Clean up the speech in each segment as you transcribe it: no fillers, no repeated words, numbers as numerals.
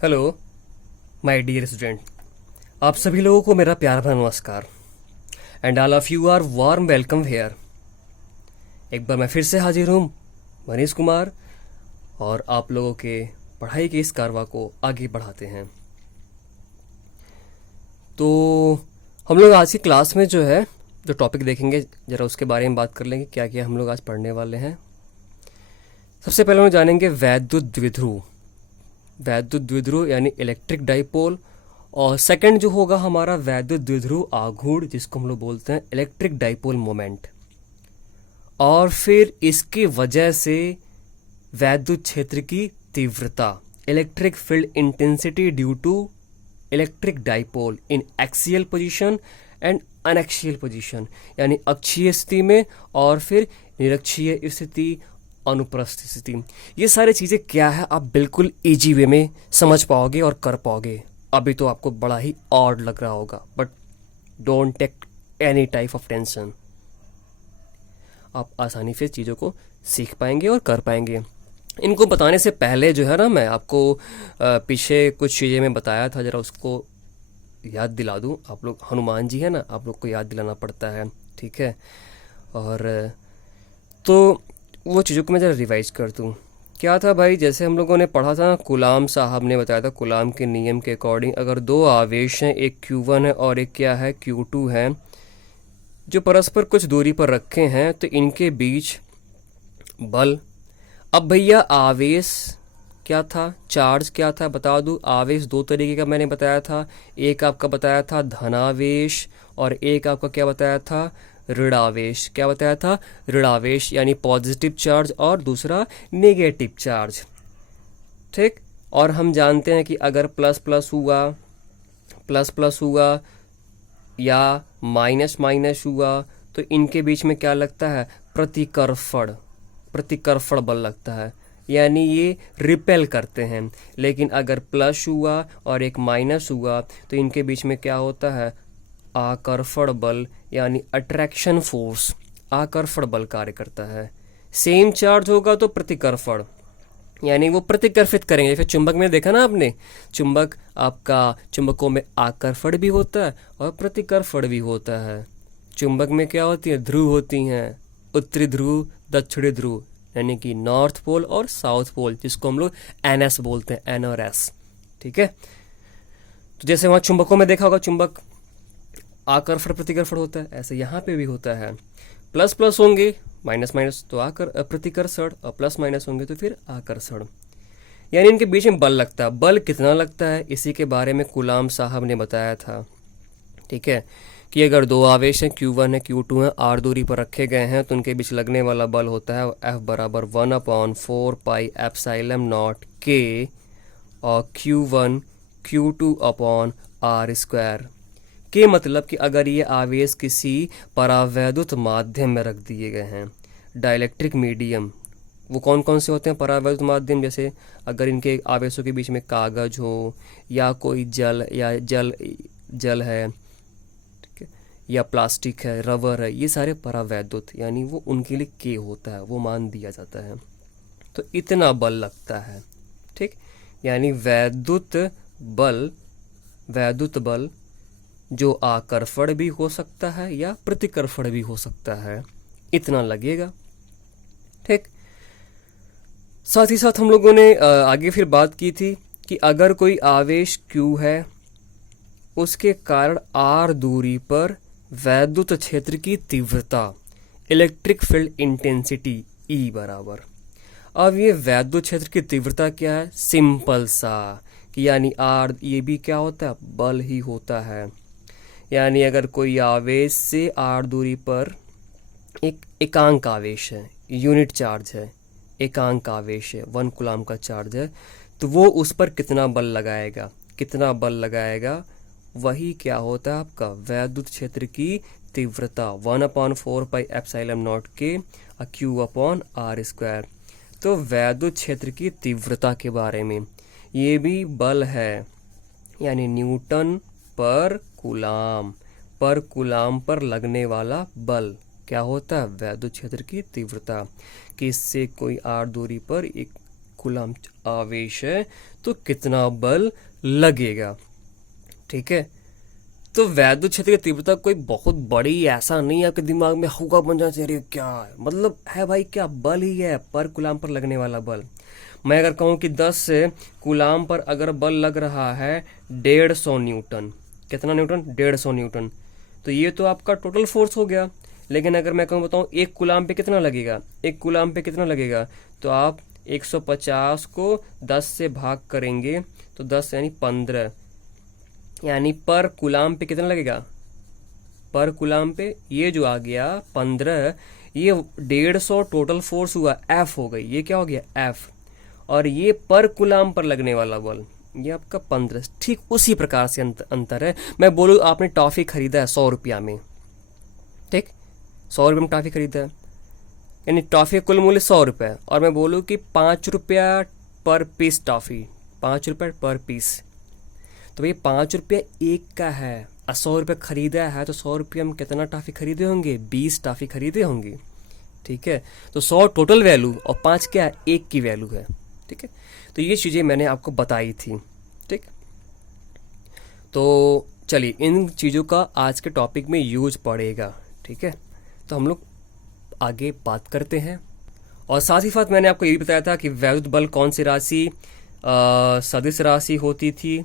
Hello my dear student, आप सभी लोगों को मेरा प्यार भरा नमस्कार and all of you are warm welcome here. एक बार मैं फिर से हाजिर हूँ, मनीष कुमार, और आप लोगों के पढ़ाई के इस कारवा को आगे बढ़ाते हैं। तो हम लोग आज की क्लास में जो है जो टॉपिक देखेंगे ज़रा उसके बारे में बात कर लेंगे, क्या क्या हम लोग आज पढ़ने वाले हैं। सबसे पहले हम जानेंगे वैद्युत द्विध्रुव। वैद्युत द्विध्रुव यानी इलेक्ट्रिक डाइपोल, और सेकंड जो होगा हमारा वैद्युत द्विध्रुव आघूर्ण, जिसको हम लोग बोलते हैं इलेक्ट्रिक डाइपोल मोमेंट। और फिर इसकी वजह से वैद्युत क्षेत्र की तीव्रता, electric field intensity due to electric dipole in axial position and unaxial position, यानी अक्षीय स्थिति में और फिर निरक्षीय स्थिति, अनुप्रस्थ स्थिति। ये सारी चीज़ें क्या है आप बिल्कुल इजी वे में समझ पाओगे और कर पाओगे। अभी तो आपको बड़ा ही ऑड लग रहा होगा, but don't take any type of tension. आप आसानी से चीज़ों को सीख पाएंगे और कर पाएंगे। इनको बताने से पहले जो है ना, मैं आपको पीछे कुछ चीज़ें मैं बताया था, ज़रा उसको याद दिला दूं। आप लोग हनुमान जी है ना, आप लोग को याद दिलाना पड़ता है, ठीक है। और तो वो चीज़ों को मैं ज़रा रिवाइज कर दूँ। क्या था भाई, जैसे हम लोगों ने पढ़ा था, कूलाम साहब ने बताया था, कूलाम के नियम के अकॉर्डिंग अगर दो आवेश हैं, एक Q1 है और एक क्या है Q2 है, जो परस्पर कुछ दूरी पर रखे हैं, तो इनके बीच बल। अब भैया आवेश क्या था, चार्ज क्या था, बता दूं। आवेश दो तरीके का मैंने बताया था, एक आपका बताया था धनावेश और एक आपका क्या बताया था, ऋणावेश। क्या बताया था, ऋणावेश यानी पॉजिटिव चार्ज और दूसरा नेगेटिव चार्ज, ठीक। और हम जानते हैं कि अगर प्लस प्लस हुआ या माइनस माइनस हुआ तो इनके बीच में क्या लगता है, प्रतिकर्षण बल लगता है, यानी ये रिपेल करते हैं। लेकिन अगर प्लस हुआ और एक माइनस हुआ तो इनके बीच में क्या होता है, आकर्षण बल यानी अट्रैक्शन फोर्स, आकर्षण बल कार्य करता है। सेम चार्ज होगा तो प्रतिकर्षण, यानी वो प्रतिकर्षित करेंगे। फिर चुंबक में देखा ना आपने, चुंबक आपका, चुंबकों में आकर्षण भी होता है और प्रतिकर्षण भी होता है। चुंबक में क्या होती है, ध्रुव होती हैं, उत्तरी ध्रुव, दक्षिणी ध्रुव, यानी कि नॉर्थ पोल और साउथ पोल, जिसको हम लोग NS बोलते हैं, N और S, ठीक है। तो जैसे वहाँ चुंबकों में देखा होगा, चुंबक आकर्षण प्रतिकर्षण होता है, ऐसे यहाँ पे भी होता है। प्लस प्लस होंगे, माइनस माइनस तो प्रतिकर्षण, और प्लस माइनस होंगे तो फिर आकर्षण, यानी इनके बीच में बल लगता है। बल कितना लगता है, इसी के बारे में कूलाम साहब ने बताया था, ठीक है, कि अगर दो आवेश हैं, Q1 है Q2 है, r दूरी पर रखे गए हैं, तो उनके बीच लगने वाला बल होता है F बराबर 1/4 पाई एप्सिलॉन नॉट K और Q1 Q2 upon R square. के मतलब कि अगर ये आवेश किसी परावैद्युत माध्यम में रख दिए गए हैं, डाइलेक्ट्रिक मीडियम, वो कौन कौन से होते हैं परावैद्युत माध्यम, जैसे अगर इनके आवेशों के बीच में कागज हो या कोई जल है, ठीक है, या प्लास्टिक है, रबर है, ये सारे परावैद्युत, यानी वो उनके लिए के होता है, वो मान दिया जाता है। तो इतना बल लगता है, ठीक, यानी वैद्युत बल जो आकर्षण भी हो सकता है या प्रतिकर्षण भी हो सकता है, इतना लगेगा, ठीक। साथ ही साथ हम लोगों ने आगे फिर बात की थी कि अगर कोई आवेश Q है, उसके कारण R दूरी पर वैद्युत क्षेत्र की तीव्रता, इलेक्ट्रिक फील्ड इंटेंसिटी E बराबर। अब ये वैद्युत क्षेत्र की तीव्रता क्या है, सिंपल सा कि यानी R, ये भी क्या होता है, बल ही होता है। यानी अगर कोई आवेश से R दूरी पर एक एकांक आवेश है, यूनिट चार्ज है, एकांक आवेश है, 1 कूलाम का चार्ज है, तो वो उस पर कितना बल लगाएगा, वही क्या होता है आपका वैद्युत क्षेत्र की तीव्रता, 1/4 pi epsilon not K Q upon R square. तो वैद्युत क्षेत्र की तीव्रता के बारे में, ये भी बल है, यानी न्यूटन पर कूलाम पर लगने वाला बल क्या होता है, वैद्युत क्षेत्र की तीव्रता, कि इससे कोई R दूरी पर एक कूलाम आवेश है तो कितना बल लगेगा। ठीक है, तो वैद्युत क्षेत्र की तीव्रता कोई बहुत बड़ी ऐसा नहीं है आपके दिमाग में होगा बन जाना चाहिए क्या है, मतलब है भाई क्या बल ही है, पर कूलाम पर लगने वाला बल। मैं अगर कहूँ कि 10 कूलाम पर अगर बल लग रहा है 150 न्यूटन, कितना न्यूटन, 150 न्यूटन, तो ये तो आपका टोटल फोर्स हो गया। लेकिन अगर मैं कहूँ बताऊँ 1 कूलाम पे कितना लगेगा, 1 कूलाम पे कितना लगेगा, तो आप 150 को 10 से भाग करेंगे तो 10 यानी 15, यानी पर कूलाम पे कितना लगेगा, पर कूलाम पे ये जो आ गया 15, ये 150 टोटल फोर्स हुआ, एफ हो गई, ये क्या हो गया एफ, और ये पर कूलाम पर लगने वाला बल ये आपका 15। ठीक उसी प्रकार से अंतर है। मैं बोलूँ आपने टॉफी खरीदा है 100 रुपया में, ठीक 100 रुपये में टॉफी खरीदा है, यानी टॉफी का कुल मूल्य 100 रुपये, और मैं बोलूँ कि 5 रुपया पर पीस टॉफी, 5 रुपये पर पीस, तो भाई 5 रुपये एक का है और 100 रुपये खरीदा है, तो 100 रुपये में कितना टॉफी खरीदे होंगे, 20 टॉफी खरीदे होंगे। ठीक है, तो 100 टोटल वैल्यू और 5 क्या है, एक की वैल्यू है। ठीक है, तो ये चीज़ें मैंने आपको बताई थी। ठीक, तो चलिए इन चीज़ों का आज के टॉपिक में यूज पड़ेगा। ठीक है, तो हम लोग आगे बात करते हैं। और साथ ही साथ मैंने आपको ये भी बताया था कि वैद्युत बल कौन सी राशि सदिश राशि होती थी,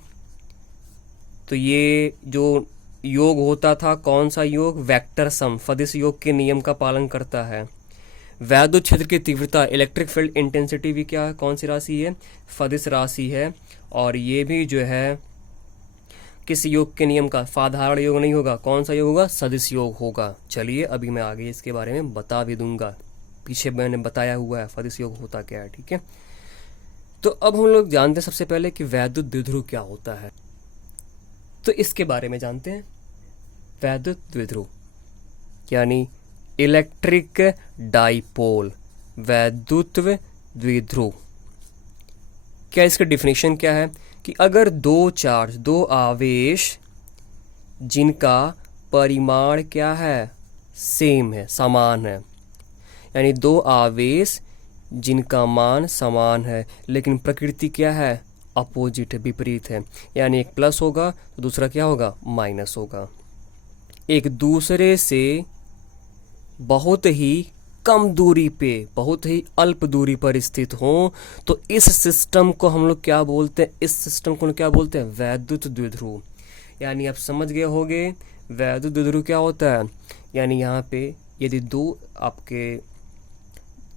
तो ये जो योग होता था कौन सा योग, वेक्टर सम, सदिश योग के नियम का पालन करता है। वैद्युत क्षेत्र की तीव्रता, इलेक्ट्रिक फील्ड इंटेंसिटी भी क्या है, कौन सी राशि है, सदिश राशि है, और ये भी जो है किस योग के नियम का, साधारण योग नहीं होगा, कौन सा योग होगा, सदिश योग होगा। चलिए अभी मैं आगे इसके बारे में बता भी दूंगा, पीछे मैंने बताया हुआ है सदिश योग होता क्या है। ठीक है, तो अब हम लोग जानते हैं सबसे पहले कि वैद्युत द्विध्रुव क्या होता है, तो इसके बारे में जानते हैं। वैद्युत द्विध्रुव यानी इलेक्ट्रिक डाइपोल, वैद्युत द्विध्रुव, क्या इसका डिफिनेशन क्या है कि अगर दो चार्ज, दो आवेश जिनका परिमाण क्या है, सेम है, समान है, यानी दो आवेश जिनका मान समान है लेकिन प्रकृति क्या है, अपोजिट है, विपरीत है, यानी एक प्लस होगा तो दूसरा क्या होगा, माइनस होगा, एक दूसरे से बहुत ही कम दूरी पे, बहुत ही अल्प दूरी पर स्थित हो, तो इस सिस्टम को हम लोग क्या बोलते हैं, इस सिस्टम को क्या बोलते हैं, वैद्युत द्विध्रुव। यानी आप समझ गए होंगे वैद्युत द्विध्रुव क्या होता है, यानी यहाँ पे यदि दो आपके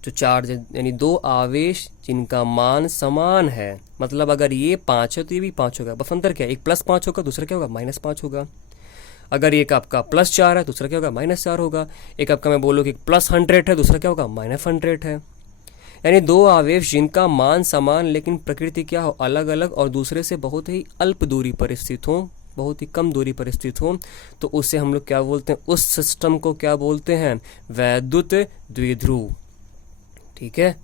जो चार्ज है, यानी दो आवेश जिनका मान समान है, मतलब अगर ये 5 है तो ये भी 5 होगा, बस अंतर क्या है, एक +5 होगा दूसरा क्या होगा, -5 होगा। अगर एक आपका +4 है दूसरा क्या होगा, -4 होगा। एक आपका मैं बोलूँ कि +100 है दूसरा क्या होगा, -100 है। यानी दो आवेश जिनका मान समान लेकिन प्रकृति क्या हो, अलग अलग, और दूसरे से बहुत ही अल्प दूरी पर स्थित हो, बहुत ही कम दूरी पर स्थित हो, तो उससे हम लोग क्या बोलते हैं, उस सिस्टम को क्या बोलते हैं, वैद्युत द्विध्रुव। ठीक है,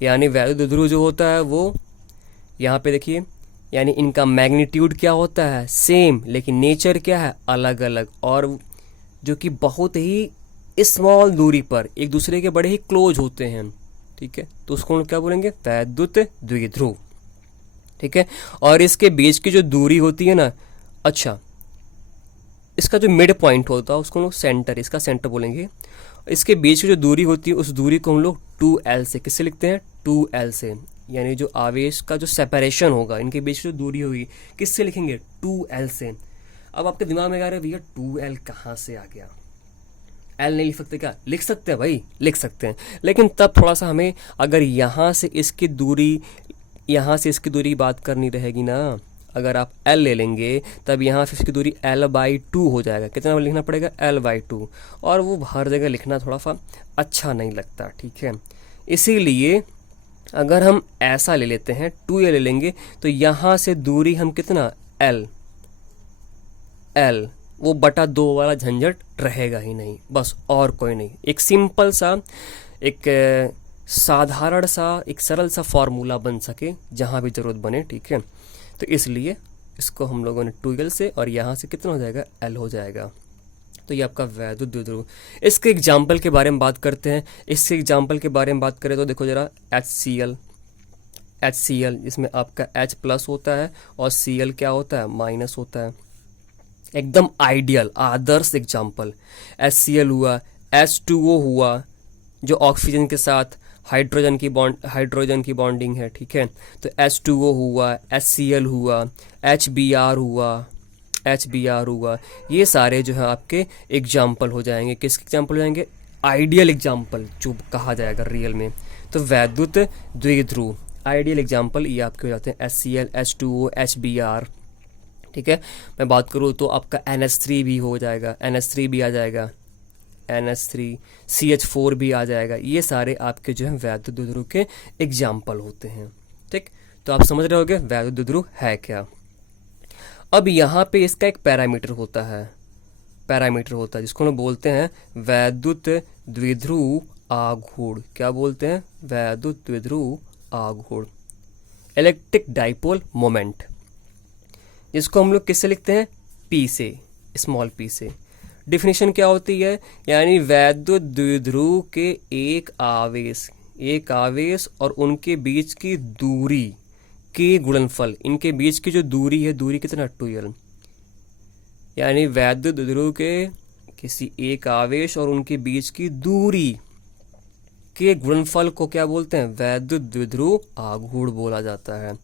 यानी वैद्युत द्विध्रुव जो होता है वो यहाँ पे देखिए, यानी इनका मैग्नीट्यूड क्या होता है, सेम, लेकिन नेचर क्या है, अलग अलग, और जो कि बहुत ही स्मॉल दूरी पर एक दूसरे के बड़े ही क्लोज होते हैं। ठीक है, तो उसको हम क्या बोलेंगे, वैद्युत द्विध्रुव। ठीक है, और इसके बीच की जो दूरी होती है ना, अच्छा इसका जो मिड पॉइंट होता है उसको हम लोग सेंटर, इसका सेंटर बोलेंगे। इसके बीच की जो दूरी होती है उस दूरी को हम लोग 2L से, किससे लिखते हैं, 2L से, यानी जो आवेश का जो सेपरेशन होगा, इनके बीच की जो दूरी होगी किससे लिखेंगे, 2L से। अब आपके दिमाग में आ रहा है भैया 2L कहाँ से आ गया, L नहीं लिख सकते क्या, लिख सकते हैं भाई, लिख सकते हैं, लेकिन तब थोड़ा सा हमें अगर यहाँ से इसकी दूरी, यहाँ से इसकी दूरी बात करनी रहेगी ना, अगर आप L ले लेंगे तब यहाँ से इसकी दूरी L/2 हो जाएगा, कितना लिखना पड़ेगा, L/2, और वो हर जगह लिखना थोड़ा सा अच्छा नहीं लगता। ठीक है, इसीलिए अगर हम ऐसा ले लेते हैं 2L ले लेंगे, तो यहाँ से दूरी हम कितना, L, वो बटा 2 वाला झंझट रहेगा ही नहीं, बस और कोई नहीं। एक सिंपल सा, एक साधारण सा, एक सरल सा फॉर्मूला बन सके जहाँ भी ज़रूरत बने। ठीक है, तो इसलिए इसको हम लोगों ने 2L से, और यहाँ से कितना हो जाएगा, L हो जाएगा। तो ये आपका वैद्युत द्विध्रुव। इसके एग्जाम्पल के बारे में बात करते हैं। इसके एग्जाम्पल के बारे में बात करें तो देखो जरा, HCl, HCl, जिसमें आपका H प्लस होता है और Cl क्या होता है, माइनस होता है। एकदम आइडियल आदर्श एग्जाम्पल HCl हुआ, H2O हुआ जो ऑक्सीजन के साथ हाइड्रोजन की बॉन्डिंग है, ठीक है। तो H2O हुआ, HCl हुआ, HBr हुआ, ये सारे जो है आपके एग्जाम्पल हो जाएंगे। किसके एग्जाम्पल हो जाएंगे, आइडियल एग्जाम्पल जो कहा जाएगा रियल में। तो वैद्युत द्विध्रुव आइडियल एग्जाम्पल ये आपके हो जाते हैं HCl, H2O, HBr, ठीक है। मैं बात करूँ तो आपका NH3 भी हो जाएगा, NH3 भी आ जाएगा, NH3, CH4 भी आ जाएगा। ये सारे आपके जो है वैद्युत द्विध्रुव के एग्जाम्पल होते हैं, ठीक। तो आप समझ रहे होगे वैद्युत द्विध्रुव है क्या। अब यहाँ पे इसका एक पैरामीटर होता है जिसको हम बोलते हैं वैद्युत द्विध्रुव आघूर्ण। क्या बोलते हैं, वैद्युत द्विध्रुव आघूर्ण, इलेक्ट्रिक डाइपोल मोमेंट, जिसको हम लोग किससे लिखते हैं, P से, स्मॉल p से। डिफिनेशन क्या होती है, यानी वैद्युत द्विध्रुव के एक आवेश और उनके बीच की दूरी के गुणनफल, इनके बीच की जो दूरी है, दूरी कितना, 2l, यानी वैद्युत द्विध्रुव के किसी एक आवेश और उनके बीच की दूरी के गुणनफल को क्या बोलते हैं, वैद्युत द्विध्रुव आघूर्ण बोला जाता है,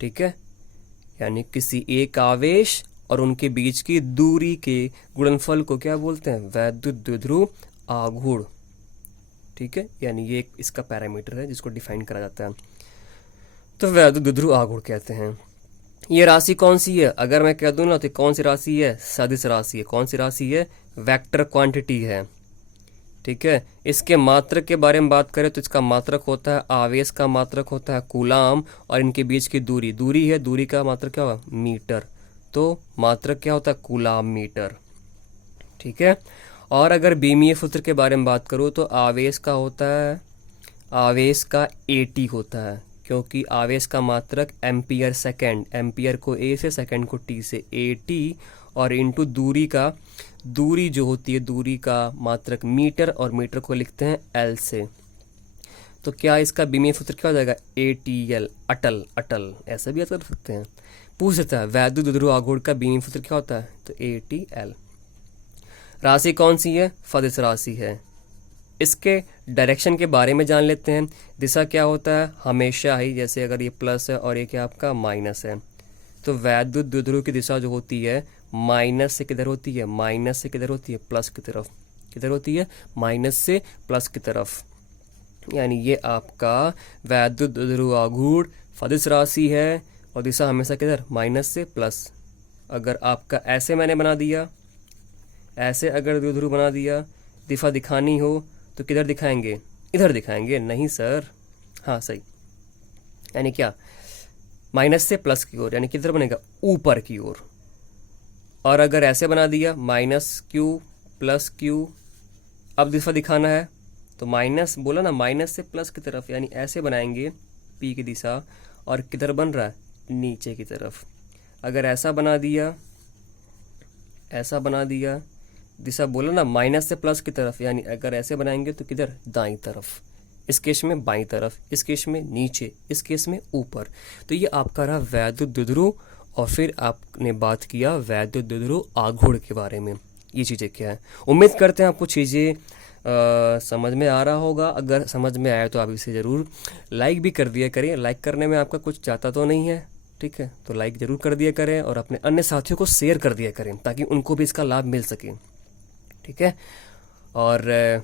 ठीक है। यानी किसी एक आवेश और उनके बीच की दूरी के गुणनफल को क्या बोलते हैं, वैद्युत द्विध्रुव आघूर्ण, ठीक है। यानी ये इसका पैरामीटर है जिसको डिफाइन करा जाता है, तो वैद्युत द्विध्रुव आघूर्ण कहते हैं। ये राशि कौन सी है, अगर मैं कह दूं ना तो कौन सी राशि है, सदिश राशि है। कौन सी राशि है, वेक्टर क्वांटिटी है, ठीक है। इसके मात्रक के बारे में बात करें तो इसका मात्रक होता है, आवेश का मात्रक होता है कूलाम, और इनके बीच की दूरी है, दूरी का मात्रक क्या होगा, मीटर, तो मात्रक क्या होता है, कूलाम मीटर, ठीक है। और अगर बीमीय सूत्र के बारे में बात करूँ तो आवेश का होता है, आवेश का AT होता है, क्योंकि आवेश का मात्रक एम्पियर सेकेंड, एम्पियर को A से, सेकेंड को T से, AT, और इनटू दूरी जो होती है, दूरी का मात्रक मीटर, और मीटर को लिखते हैं L से। तो क्या इसका बीमीय सूत्र क्या हो जाएगा, ATL, अटल, ऐसा भी याद कर सकते हैं, पूछ सकता है वैद्युत द्विध्रुव आघूर्ण का बीमीय सूत्र क्या होता है, तो ATL। राशि कौन सी है, सदिश राशि है। इसके डायरेक्शन के बारे में जान लेते हैं। दिशा क्या होता है, हमेशा ही, जैसे अगर ये प्लस है और ये क्या आपका माइनस है, तो वैद्युत द्विध्रुव की दिशा जो होती है माइनस से किधर होती है, माइनस से किधर होती है, प्लस की तरफ, किधर होती है, माइनस से प्लस की तरफ। यानी ये आपका वैद्युत द्विध्रुव आघूर्ण सदिश राशि है और दिशा हमेशा किधर, माइनस से प्लस। अगर आपका ऐसे मैंने बना दिया, ऐसे अगर द्विध्रुव बना दिया, दिशा दिखानी हो तो किधर दिखाएंगे, इधर दिखाएंगे, नहीं सर, हाँ सही, यानी क्या, माइनस से प्लस की ओर, यानी किधर बनेगा, ऊपर की ओर। और अगर ऐसे बना दिया, माइनस क्यू प्लस क्यू, अब दिशा दिखाना है तो माइनस, बोला ना, माइनस से प्लस की तरफ, यानी ऐसे बनाएंगे P की दिशा, और किधर बन रहा है, नीचे की तरफ। अगर ऐसा बना दिया, ऐसा बना दिया, दिशा बोला ना माइनस से प्लस की तरफ, यानी अगर ऐसे बनाएंगे तो किधर, दाईं तरफ, इस केस में बाईं तरफ, इस केस में नीचे, इस केस में ऊपर। तो ये आपका रहा वैद्युत द्विध्रुव, और फिर आपने बात किया वैद्युत द्विध्रुव आघूर्ण के बारे में, ये चीज़ें क्या है। उम्मीद करते हैं आपको चीज़ें समझ में आ रहा होगा। अगर समझ में आया तो आप इसे ज़रूर लाइक भी कर दिया करें, लाइक करने में आपका कुछ जाता तो नहीं है, ठीक है, तो लाइक ज़रूर कर दिया करें, और अपने अन्य साथियों को शेयर कर दिया करें ताकि उनको भी इसका लाभ मिल सके, ठीक है। और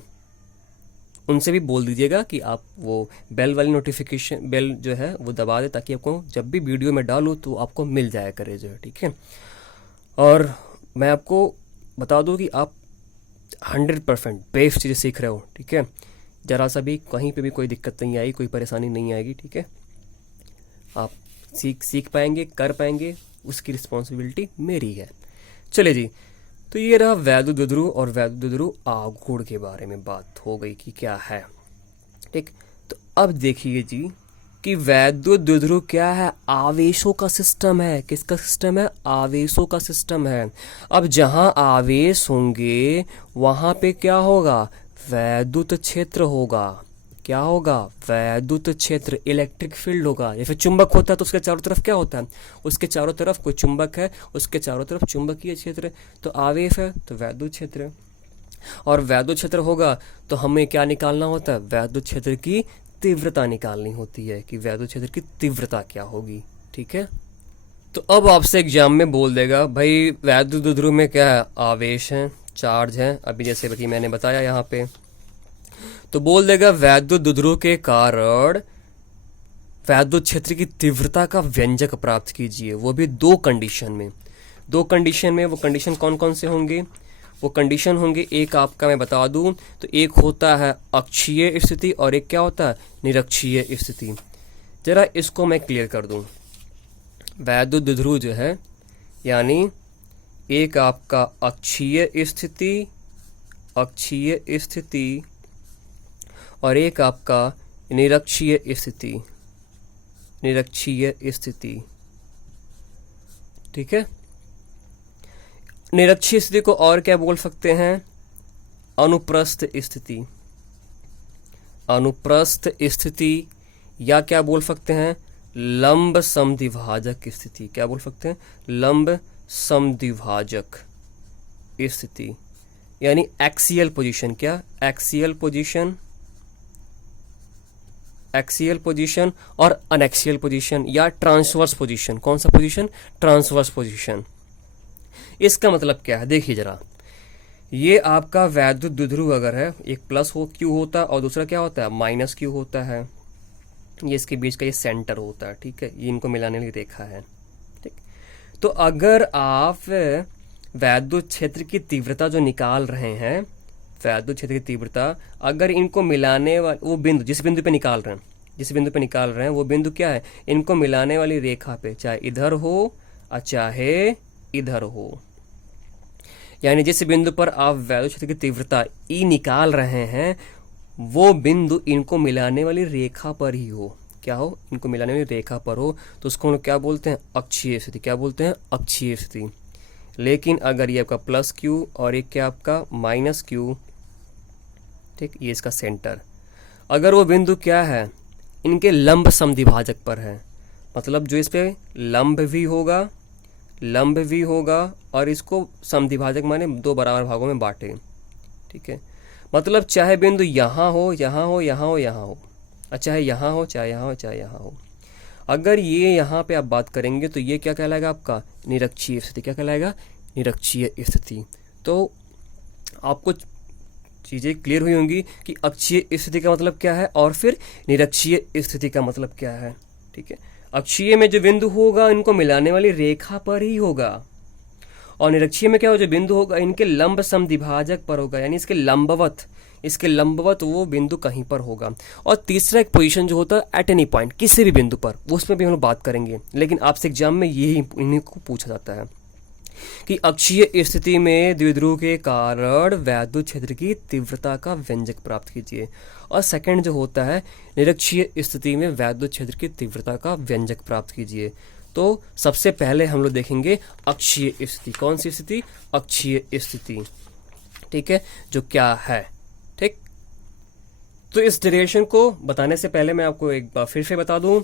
उनसे भी बोल दीजिएगा कि आप वो बेल वाली नोटिफिकेशन बेल जो है वो दबा दे, ताकि आपको जब भी वीडियो में डालूँ तो आपको मिल जाया करे जो है, ठीक है। और मैं आपको बता दूं कि आप 100% बेस्ट चीज़ें सीख रहे हो, ठीक है। ज़रा सा भी कहीं पे भी कोई दिक्कत नहीं आएगी, कोई परेशानी नहीं आएगी, ठीक है। आप सीख पाएंगे, कर पाएंगे, उसकी रिस्पॉन्सिबिलिटी मेरी है। चलिए जी, तो ये रहा वैद्युत द्विध्रुव और वैद्युत द्विध्रुव आघूर्ण के बारे में बात हो गई कि क्या है, ठीक। तो अब देखिए जी कि वैद्युत द्विध्रुव क्या है, आवेशों का सिस्टम है। किसका सिस्टम है, आवेशों का सिस्टम है। अब जहां आवेश होंगे वहां पे क्या होगा, वैद्युत क्षेत्र होगा। क्या होगा, वैद्युत क्षेत्र, इलेक्ट्रिक फील्ड होगा। या फिर चुंबक होता है तो उसके चारों तरफ क्या होता है, उसके चारों तरफ कोई चुंबक है, उसके चारों तरफ चुंबकीय क्षेत्र है, तो आवेश है तो वैद्युत क्षेत्र है। और वैद्युत क्षेत्र होगा तो हमें क्या निकालना होता है, वैद्युत क्षेत्र की तीव्रता निकालनी होती है कि वैद्युत क्षेत्र की तीव्रता क्या होगी। ठीक है, तो अब आपसे एग्जाम में बोल देगा भाई वैद्युत द्विध्रुव में क्या है, आवेश है, चार्ज है, अभी जैसे कि मैंने बताया यहाँ पे। तो बोल देगा वैद्युत द्विध्रुव के कारण वैद्युत क्षेत्र की तीव्रता का व्यंजक प्राप्त कीजिए, वो भी दो कंडीशन में। दो कंडीशन में, वो कंडीशन कौन कौन से होंगे, वो कंडीशन होंगे, एक आपका मैं बता दूं तो एक होता है अक्षीय स्थिति और एक क्या होता है, निरक्षीय स्थिति। जरा इसको मैं क्लियर कर दूं। वैद्युत द्विध्रुव जो है यानी एक आपका अक्षीय स्थिति, अक्षीय स्थिति, और एक आपका निरक्षीय स्थिति, निरक्षीय स्थिति। ठीक है, निरक्षीय स्थिति को और क्या बोल सकते हैं, अनुप्रस्थ स्थिति, अनुप्रस्थ स्थिति, या क्या बोल सकते हैं, लंब समद्विभाजक स्थिति। क्या बोल सकते हैं, लंब समद्विभाजक स्थिति, यानी एक्सियल पोजीशन। क्या, एक्सियल पोजीशन, एक्सियल पोजीशन और अनएक्सियल पोजीशन, या ट्रांसवर्स पोजीशन। कौन सा पोजीशन, ट्रांसवर्स पोजीशन। इसका मतलब क्या है, देखिए जरा, ये आपका वैद्युत द्विध्रुव अगर है, एक प्लस हो क्यू होता है और दूसरा क्या होता है, माइनस क्यू होता है, ये इसके बीच का ये सेंटर होता है। ठीक है, ये इनको मिलाने वाली रेखा है। ठीक, तो अगर आप वैद्युत क्षेत्र की तीव्रता जो निकाल रहे हैं, वैद्युत क्षेत्र की तीव्रता, अगर इनको मिलाने वाले वो बिंदु, जिस बिंदु पे निकाल रहे हैं, जिस बिंदु पे निकाल रहे हैं वो बिंदु क्या है, इनको मिलाने वाली रेखा पे, चाहे इधर हो और चाहे इधर हो, यानी जिस बिंदु पर आप वैद्युत क्षेत्र की तीव्रता ई निकाल रहे हैं वो बिंदु इनको मिलाने वाली रेखा पर ही हो। क्या हो, इनको मिलाने वाली रेखा पर हो, तो उसको हम लोग क्या बोलते हैं, अक्षीय स्थिति। क्या बोलते हैं, अक्षीय स्थिति। लेकिन अगर ये आपका प्लस क्यू और एक क्या आपका माइनस क्यू, ठीक, ये इसका सेंटर, अगर वो बिंदु क्या है, इनके लंब समद्विभाजक पर है, मतलब जो इस पे लंब भी होगा, लंब भी होगा, और इसको समद्विभाजक माने दो बराबर भागों में बांटे। ठीक है, मतलब चाहे बिंदु यहाँ हो, यहाँ हो, यहाँ हो, यहाँ हो, और चाहे यहाँ हो, चाहे यहाँ हो, चाहे यहाँ हो। अगर ये यहाँ पे आप बात करेंगे तो ये क्या कहलाएगा आपका, निरक्षीय स्थिति। क्या कहलाएगा, निरक्षीय स्थिति। तो आपको चीज़ें क्लियर हुई होंगी कि अक्षीय स्थिति का मतलब क्या है और फिर निरक्षीय स्थिति का मतलब क्या है। ठीक है, अक्षीय में जो बिंदु होगा इनको मिलाने वाली रेखा पर ही होगा, और निरक्षीय में क्या हो, जो बिंदु होगा इनके लंब समद्विभाजक पर होगा, यानी इसके लंबवत, इसके लंबवत वो बिंदु कहीं पर होगा। और तीसरा एक पोजीशन जो होता है एट एनी पॉइंट, किसी भी बिंदु पर, वो उसमें भी हम लोग बात करेंगे, लेकिन आपसे एग्जाम में यही इन्हीं को पूछा जाता है कि अक्षीय स्थिति में द्विध्रुव के कारण वैद्युत क्षेत्र की तीव्रता का व्यंजक प्राप्त कीजिए। और सेकंड जो होता है निरक्षीय स्थिति में वैद्युत क्षेत्र की तीव्रता का व्यंजक प्राप्त कीजिए। तो सबसे पहले हम लोग देखेंगे अक्षीय स्थिति। कौन सी स्थिति, अक्षीय स्थिति। ठीक है, जो क्या है। ठीक, तो इस डेरिवेशन को बताने से पहले मैं आपको एक बार फिर से बता दूं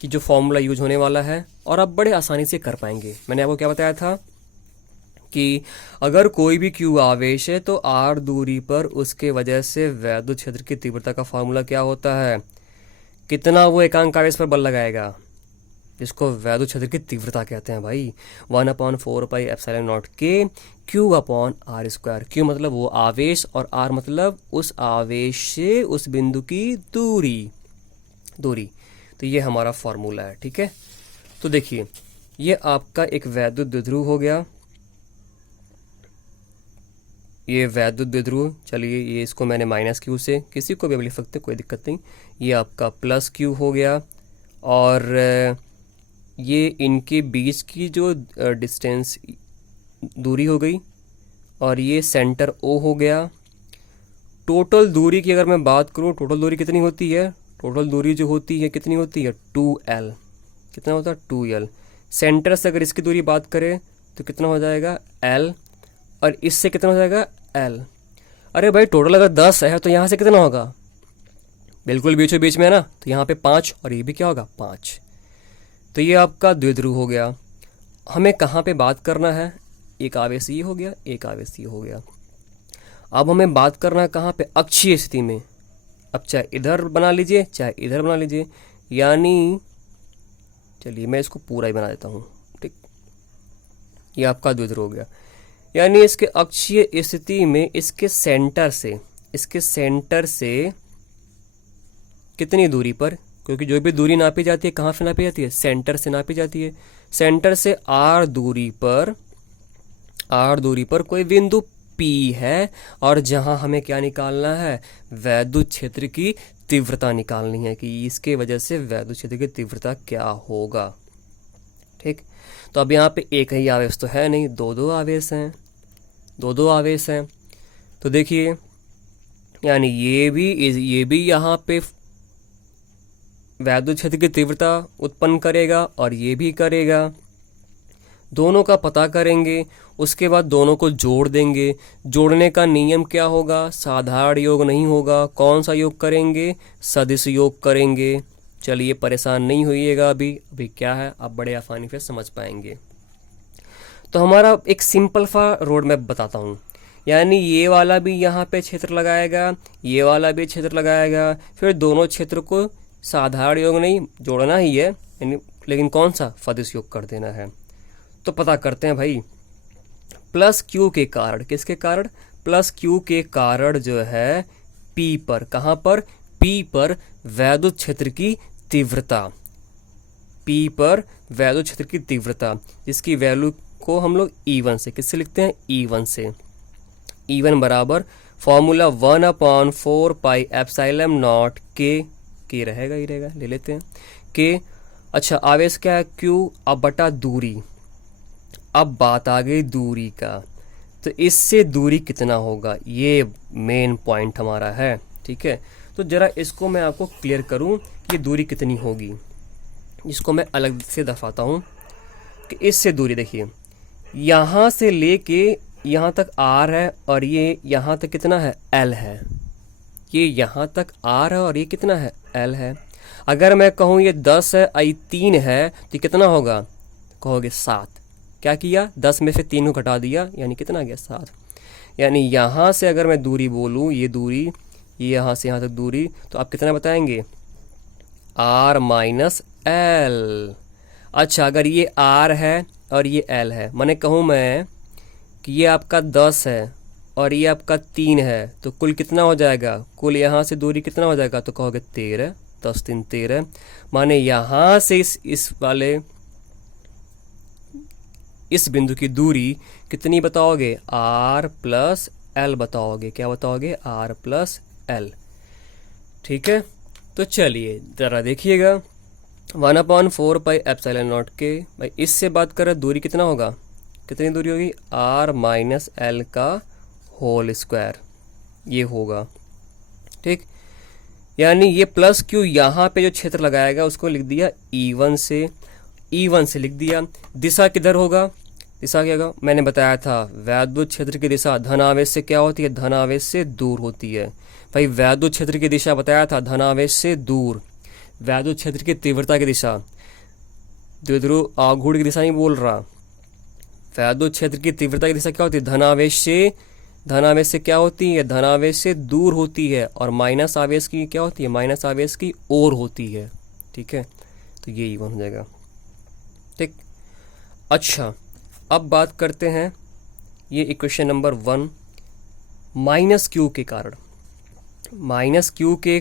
कि जो फॉर्मूला यूज होने वाला है और आप बड़े आसानी से कर पाएंगे। मैंने आपको क्या बताया था कि अगर कोई भी क्यू आवेश है तो आर दूरी पर उसके वजह से वैद्युत क्षेत्र की तीव्रता का फॉर्मूला क्या होता है, कितना वो एकांक आवेश पर बल लगाएगा, जिसको वैद्युत क्षेत्र की तीव्रता कहते हैं भाई, 1/4πε0 के Q upon R square. Q मतलब वो आवेश और आर मतलब उस आवेश से उस बिंदु की दूरी, तो ये हमारा फॉर्मूला है। ठीक है, तो देखिए ये आपका एक वैद्युत द्विध्रुव हो गया, ये वैद्युत द्विध्रुव, चलिए ये इसको मैंने माइनस क्यू से, किसी को भी लिख सकते, कोई दिक्कत नहीं। ये आपका प्लस क्यू हो गया, और ये इनके बीच की जो डिस्टेंस दूरी हो गई, और ये सेंटर ओ हो गया। टोटल दूरी की अगर मैं बात करूँ, टोटल दूरी कितनी होती है, टोटल दूरी जो होती है कितनी होती है, 2l। कितना होता है, 2l। सेंटर से अगर इसकी दूरी बात करें तो कितना हो जाएगा, l, और इससे कितना हो जाएगा, l। अरे भाई टोटल अगर 10 है तो यहाँ से कितना होगा, बिल्कुल बीचों बीच में है ना, तो यहाँ पे 5 और ये भी क्या होगा 5। तो ये आपका द्विध्रुव हो गया। हमें कहाँ पे बात करना है, एक आवेश ये हो गया, एक आवेश ये हो गया। अब हमें बात करना है कहाँ पे, अक्षीय स्थिति में। अब चाहे इधर बना लीजिए चाहे इधर बना लीजिए, यानी चलिए मैं इसको पूरा ही बना देता हूँ, ठीक। ये आपका द्विध्रुव हो गया, यानी इसके अक्षीय स्थिति में इसके सेंटर से कितनी दूरी पर, क्योंकि जो भी दूरी नापी जाती है कहाँ से नापी जाती है, सेंटर से नापी जाती है। सेंटर से r दूरी पर कोई बिंदु P है, और जहां हमें क्या निकालना है, वैद्युत क्षेत्र की तीव्रता निकालनी है कि इसके वजह से वैद्युत क्षेत्र की तीव्रता क्या होगा, ठीक। तो अब यहाँ पे एक ही आवेश तो है नहीं, दो आवेश हैं। तो देखिए, यानी ये भी यहाँ पे वैद्युत क्षेत्र की तीव्रता उत्पन्न करेगा और ये भी करेगा। दोनों का पता करेंगे, उसके बाद दोनों को जोड़ देंगे। जोड़ने का नियम क्या होगा, साधारण योग नहीं होगा। कौन सा योग करेंगे, सदिश योग करेंगे। चलिए परेशान नहीं होइएगा, अभी क्या है आप बड़े आसानी से समझ पाएंगे। तो हमारा एक सिंपल सा रोड मैप बताता हूँ, यानी ये वाला भी यहाँ पे क्षेत्र लगाएगा, ये वाला भी क्षेत्र लगाएगा, फिर दोनों क्षेत्र को साधारण योग नहीं जोड़ना ही है, लेकिन कौन सा, सदिश योग कर देना है। तो पता करते हैं भाई, प्लस क्यू के कारण, किसके कारण, प्लस क्यू के कारण जो है पी पर, कहाँ पर, पी पर वैद्युत क्षेत्र की तीव्रता, पी पर वैद्युत क्षेत्र की तीव्रता, जिसकी वैल्यू को हम लोग E1 से, किससे लिखते हैं, E1 से। E1 बराबर फॉर्मूला 1/4 पाई एप्सिलॉन नॉट के रहेगा, ही रहेगा, ले लेते हैं के। अच्छा आवेश क्या है, Q, अब बटा दूरी। अब बात आ गई दूरी का, तो इससे दूरी कितना होगा, ये मेन पॉइंट हमारा है, ठीक है। तो जरा इसको मैं आपको क्लियर करूं कि ये दूरी कितनी होगी, इसको मैं अलग से दर्शाता हूं कि इससे दूरी देखिए, यहाँ से लेके यहाँ तक R है और ये यहाँ तक कितना है, L है। ये यहाँ तक R है और ये कितना है, L है। अगर मैं कहूँ ये 10 है और ये 3 है तो कितना होगा, कहोगे 7। क्या किया, 10 में से 3 को घटा दिया, यानी कितना गया, 7। यानी यहाँ से अगर मैं दूरी बोलूँ, ये दूरी, ये यहाँ से यहाँ तक दूरी, तो आप कितना बताएंगे, R माइनस L। अच्छा अगर ये R है और ये L है, मैंने कहूँ मैं कि ये आपका 10 है और ये आपका 3 है, तो कुल कितना हो जाएगा, कुल यहाँ से दूरी कितना हो जाएगा, तो कहोगे 13, 10 3 13। माने यहाँ से इस वाले इस बिंदु की दूरी कितनी बताओगे, R प्लस L बताओगे। क्या बताओगे, R प्लस L, ठीक है। तो चलिए ज़रा देखिएगा, 1/4 पाई एप्सिलॉन नॉट के, भाई इससे बात करें दूरी कितना होगा, कितनी दूरी होगी, R माइनस L का होल स्क्वायर, ये होगा, ठीक। यानी ये प्लस क्यू यहाँ पे जो क्षेत्र लगाएगा उसको लिख दिया E1 से लिख दिया। दिशा किधर होगा, दिशा क्या होगा, मैंने बताया था वैद्युत क्षेत्र की दिशा धनावेश से क्या होती है, धनावेश से दूर होती है। भाई वैद्युत क्षेत्र की दिशा बताया था धनावेश से दूर। वैद्युत क्षेत्र की तीव्रता की दिशा, द्विध्रुव आघूर्ण की दिशा नहीं बोल रहा, वैद्युत क्षेत्र की तीव्रता की दिशा क्या होती है, धनावेश से क्या होती है, धनावेश से दूर होती है, और माइनस आवेश की क्या होती है, माइनस आवेश की ओर होती है, ठीक है। तो ये E1 हो जाएगा, ठीक। अच्छा अब बात करते हैं, ये इक्वेशन नंबर 1, माइनस क्यू के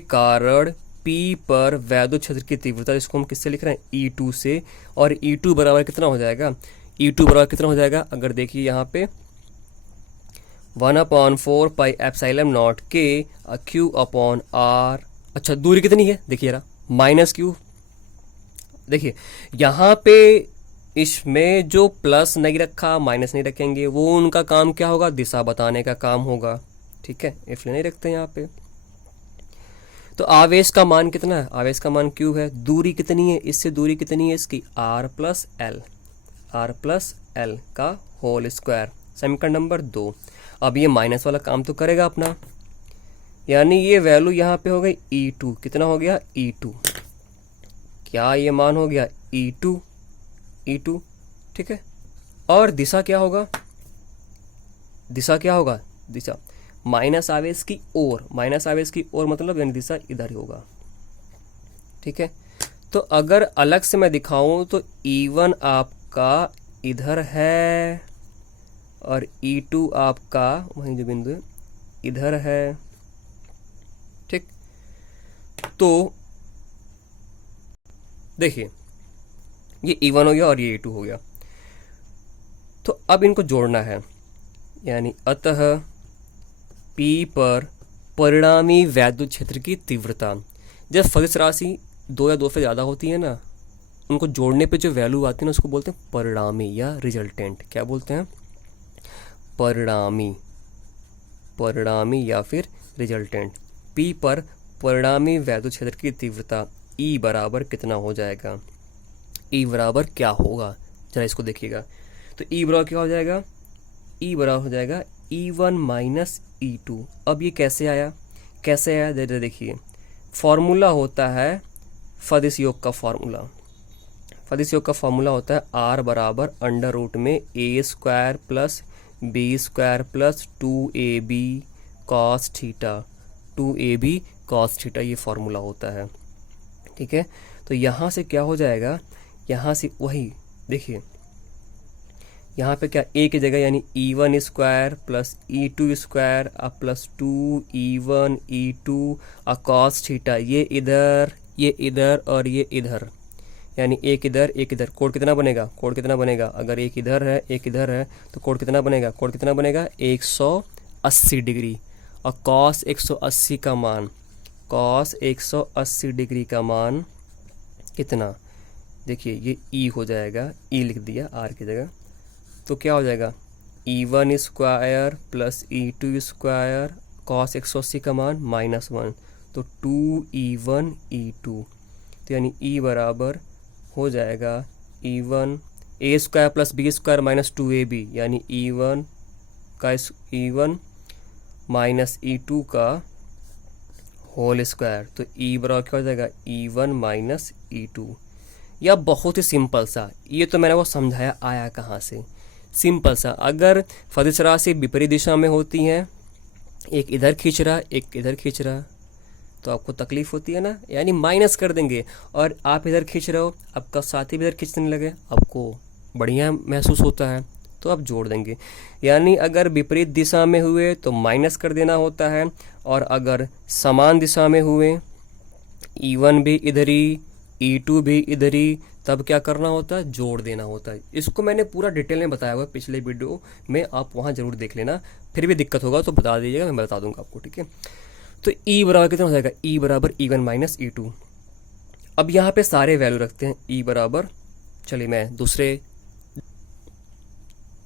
कारण P पर वैद्युत क्षेत्र की तीव्रता, जिसको हम किससे लिख रहे हैं, E2 से, और E2 बराबर कितना हो जाएगा, E2 बराबर कितना हो जाएगा, अगर देखिए यहाँ पे 1/4 पाई एप्सिलॉन नॉट के Q अपॉन R। अच्छा दूरी कितनी है, देखिए जरा, माइनस क्यू। देखिए यहाँ पे इसमें जो प्लस नहीं रखा, माइनस नहीं रखेंगे, वो उनका काम क्या होगा, दिशा बताने का काम होगा, ठीक है, इसलिए नहीं रखते यहाँ पे। तो आवेश का मान कितना है, आवेश का मान Q है। दूरी कितनी है, इससे दूरी कितनी है इसकी, R प्लस L का होल स्क्वायर। समीकरण नंबर 2। अब ये माइनस वाला काम तो करेगा अपना, यानी ये वैल्यू यहाँ पे हो गई E2, कितना हो गया E2, क्या ये मान हो गया E2, ठीक है। और दिशा क्या होगा, दिशा माइनस आवेश की ओर, मतलब यानी दिशा इधर ही होगा, ठीक है। तो अगर अलग से मैं दिखाऊं तो E1 आपका इधर है और E2 आपका वहीं जो बिंदु है इधर है, ठीक। तो देखिए ये E1 हो गया और ये E2 हो गया। तो अब इनको जोड़ना है, यानी अतः P पर परिणामी वैद्युत क्षेत्र की तीव्रता, जब सदिश राशि 2 या 2 से ज़्यादा होती है ना, उनको जोड़ने पे जो वैल्यू आती है ना उसको बोलते हैं परिणामी या रिजल्टेंट। क्या बोलते हैं, परिणामी या फिर रिजल्टेंट। P पर परिणामी वैद्युत क्षेत्र की तीव्रता E बराबर कितना हो जाएगा, E बराबर क्या होगा, जरा इसको देखिएगा। तो E बराबर क्या हो जाएगा, E बराबर हो जाएगा E1 माइनस E2। अब ये कैसे आया, जरा देखिए, फॉर्मूला होता है सदिश योग का फॉर्मूला होता है R बराबर अंडर रूट में A square plus B square plus 2AB cos theta, ये फॉर्मूला होता है, ठीक है। तो यहाँ से क्या हो जाएगा, यहाँ से वही देखिए, यहाँ पे क्या A की जगह यानी E1 square plus E2 square plus 2E1 E2 cos theta, ये इधर और ये इधर, यानी एक इधर कोण कितना बनेगा, अगर एक इधर है तो कोण कितना बनेगा, 180 डिग्री। और कॉस 180 डिग्री का मान कितना, देखिए ये E हो जाएगा, E लिख दिया R की जगह। तो क्या हो जाएगा, E1 square plus E2 square cos 180 का मान -1, तो 2E1 E2, तो यानी E बराबर हो जाएगा E1 A square plus B square minus 2AB, यानी E1 माइनस E2 का होल स्क्वायर। तो E बराबर क्या हो जाएगा, E1 माइनस E2। यह बहुत ही सिंपल सा, ये तो मैंने वो समझाया आया कहाँ से, सिंपल सा। अगर सदिश राशि विपरीत दिशा में होती हैं, एक इधर खींच रहा एक इधर खींच रहा, तो आपको तकलीफ होती है ना, यानी माइनस कर देंगे। और आप इधर खींच रहे हो, आपका साथी भी इधर खींचने लगे, आपको बढ़िया महसूस होता है, तो आप जोड़ देंगे। यानी अगर विपरीत दिशा में हुए तो माइनस कर देना होता है, और अगर समान दिशा में हुए, E1 भी इधर ही E2 भी इधर ही, तब क्या करना होता है, जोड़ देना होता है। इसको मैंने पूरा डिटेल में बताया हुआ है पिछले वीडियो में, आप वहाँ जरूर देख लेना। फिर भी दिक्कत होगा तो बता दीजिएगा, मैं बता दूंगा आपको, ठीक है। तो E बराबर कितना हो जाएगा, E बराबर E1 माइनस E2। अब यहाँ पे सारे वैल्यू रखते हैं, E बराबर, चलिए मैं दूसरे,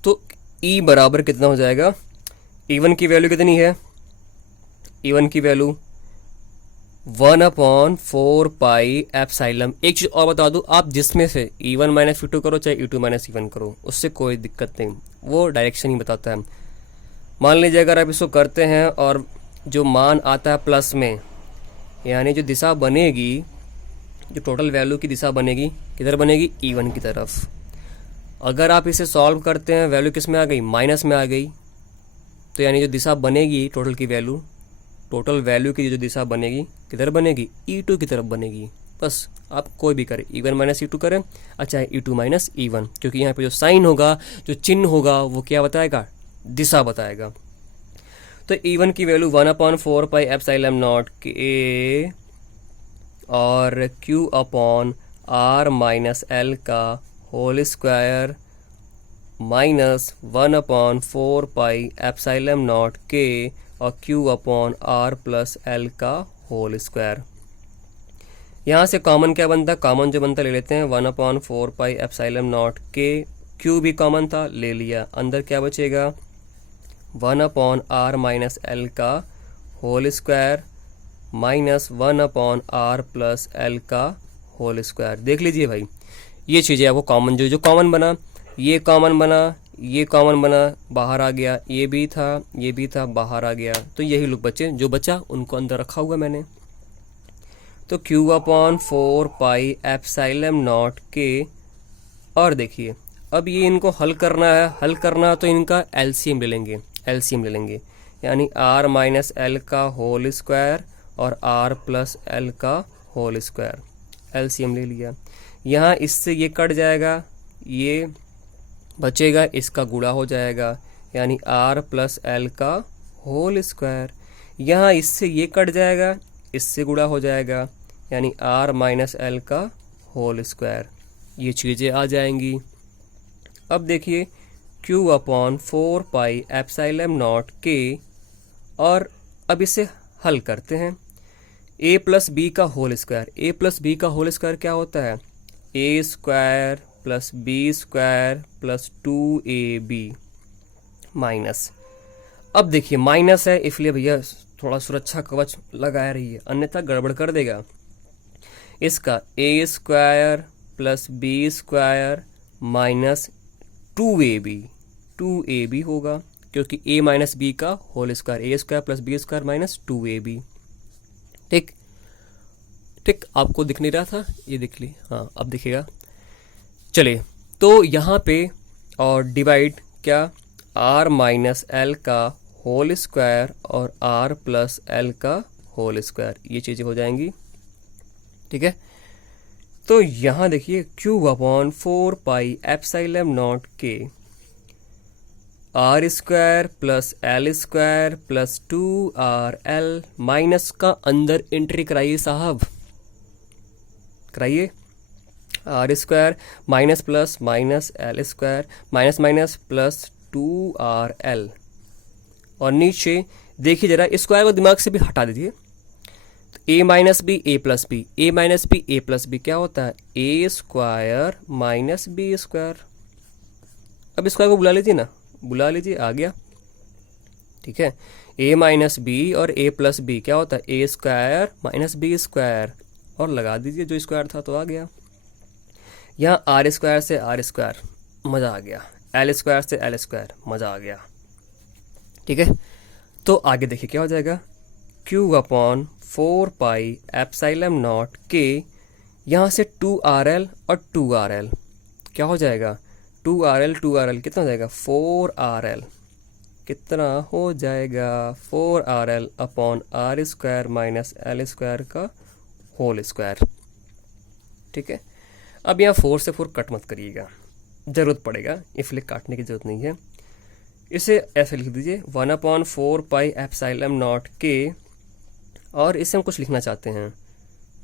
तो E बराबर कितना हो जाएगा, E1 की वैल्यू कितनी है, E1 की वैल्यू 1/4 पाई एप्सिलॉन। एक चीज़ और बता दूं, आप जिसमें से E1 माइनस E2 करो चाहे E2 माइनस E1 करो, उससे कोई दिक्कत नहीं, वो डायरेक्शन ही बताता है। मान लीजिए अगर आप इसको करते हैं और जो मान आता है प्लस में, यानी जो दिशा बनेगी, जो टोटल वैल्यू की दिशा बनेगी, किधर बनेगी, E1 की तरफ। अगर आप इसे सॉल्व करते हैं, वैल्यू किस में आ गई, माइनस में आ गई, तो यानी जो दिशा बनेगी टोटल वैल्यू की जो दिशा बनेगी, किधर बनेगी, E2 की तरफ बनेगी। बस आप कोई भी करें, E1 माइनस E2 करें, अच्छा E2 माइनस E1, क्योंकि यहाँ पे जो साइन होगा, जो चिन्ह होगा, वो क्या बताएगा, दिशा बताएगा। तो E1 की वैल्यू 1/4 पाई एप्सिलॉन नॉट के और Q/R माइनस L का whole square minus 1/4 pi epsilon naught के और Q/R प्लस L का होल स्क्वायर। यहाँ से कॉमन क्या बनता है, कॉमन जो बनता ले लेते हैं, 1/4 पाई एप्सिलॉन नॉट के, Q भी कॉमन था, ले लिया, अंदर क्या बचेगा, 1/R माइनस L का whole square minus 1/R plus L का होल स्क्वायर। देख लीजिए भाई, ये चीज़ें आपको कॉमन जो कॉमन बना, ये कॉमन बना, ये कॉमन बना, बाहर आ गया, ये भी था, बाहर आ गया, तो यही लोग बचे, जो बचा उनको अंदर रखा हुआ मैंने। तो Q upon 4 pi epsilon naught के। और देखिए अब ये इनको हल करना तो इनका एलसीएम ले लेंगे, यानी r माइनस एल का होल स्क्वायर और r प्लस एल का होल स्क्वायर, एलसीएम ले लिया। यहाँ इससे ये कट जाएगा, ये बचेगा, इसका गुणा हो जाएगा, यानी r प्लस एल का होल स्क्वायर। यहाँ इससे ये कट जाएगा, इससे गुणा हो जाएगा, यानी r माइनस एल का होल स्क्वायर। ये चीज़ें आ जाएंगी। अब देखिए q upon 4 pi epsilon naught के, और अब इसे हल करते हैं। a प्लस बी का होल स्क्वायर क्या होता है? a square plus B square plus 2ab minus. अब देखिए माइनस है, इसलिए भैया थोड़ा सुरक्षा कवच लगाए रहिए, अन्यथा गड़बड़ कर देगा। इसका a square plus B square minus 2ab होगा, क्योंकि a माइनस बी का whole square, a square plus B square minus 2ab। ठीक, आपको दिख नहीं रहा था, ये दिख ली, हाँ अब दिखेगा। चलिए तो यहाँ पे और डिवाइड क्या, r माइनस एल का होल स्क्वायर और r प्लस एल का होल स्क्वायर, ये चीज़ें हो जाएंगी। ठीक है, तो यहाँ देखिए q upon 4 pi epsilon naught के, r square plus L square plus 2rl minus का अंदर एंट्री कराइए साहब, कराइए। r square minus plus minus L square minus minus plus 2rl, और नीचे देखिए जरा, स्क्वायर को दिमाग से भी हटा दीजिए। a minus B A plus B, A minus B A plus B क्या होता है? a square minus B square. अब स्क्वायर को बुला लीजिए, आ गया। ठीक है, a माइनस बी और a प्लस बी क्या होता है? a square minus B square, और लगा दीजिए जो स्क्वायर था तो आ गया। यहाँ r स्क्वायर से r स्क्वायर, मज़ा आ गया, l स्क्वायर से l स्क्वायर, मज़ा आ गया। ठीक है, तो आगे देखिए क्या हो जाएगा, q upon 4 pi epsilon naught के, यहाँ से 2rl और 2rl क्या हो जाएगा? 2rl कितना हो जाएगा? 4rl, कितना हो जाएगा? 4rl upon r square minus L square का होल स्क्वायर। ठीक है, अब यहाँ 4 से 4 कट मत करिएगा, ज़रूरत पड़ेगा, इसलिए काटने की ज़रूरत नहीं है। इसे ऐसे लिख दीजिए 1 अपॉन 4 पाई एप्सिलॉन नॉट के, और इसे हम कुछ लिखना चाहते हैं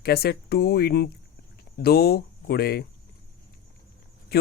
कैसे, 2 गुणे